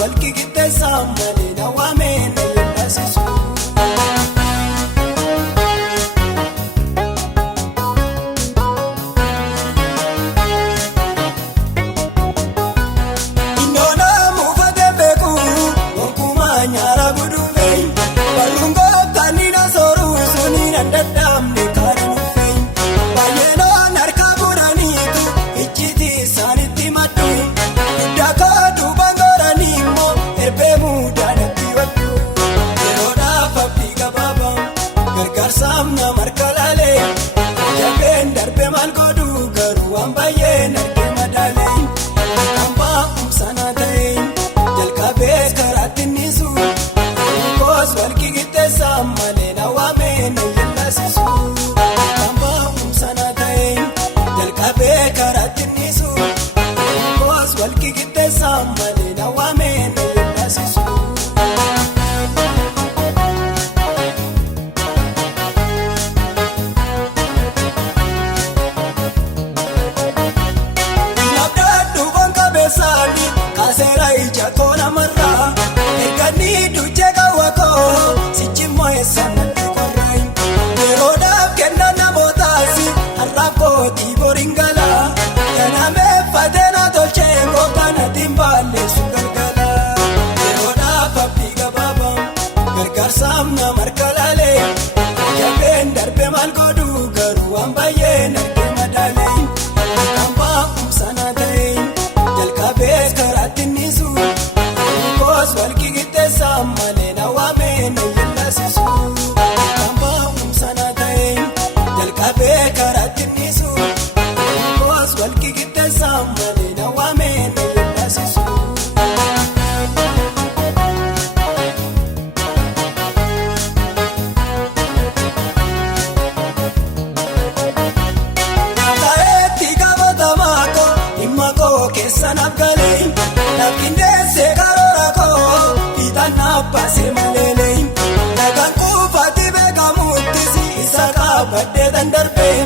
walki qixxeessaa malee na waamee na yeellasisu. Samna markalale, jabeen darbe maal godhu garuu waan baay'ee nargee madaalee. Kamba umsana ta'e jalqabee karaatti nisu, goos walki qixxeessaa malee na waamee na yeellasisu. Kamba umsana ta'e jalqabee karaatti nisu, goos walki qixxeessaa malee na waamee na yeellasisu. Kaseera ija koona marraa eegganni duuchee kaawwakoo sichimmoo eessanatti qorraayi. Yeroodhaaf kennan namootaas har'aaf kootii boriin galaa. Ganameeffatee na tolchee kookanaatiin balleessu galgala. Yeroodhaaf abdii gabaabaa gargaarsaaf na markalaalee. Jabeen darbe maal godhu garuu waan baay'ee nargee madaalee. Kambaa umsana ta'e jalqabee karaatti nisu, goos walki qixxeessaa malee na waamee na yeellasisu. Kambaa umsana ta'e jalqabee karaatti nisu, goos walki qixxeessaa malee na waamee na yeellasisu. Sanaaf galee naafkindeessee karoora koo bitaan naabbaasee maleelee. Nagaan kuufaatti beekamuttis isa qabaddee dandarbee.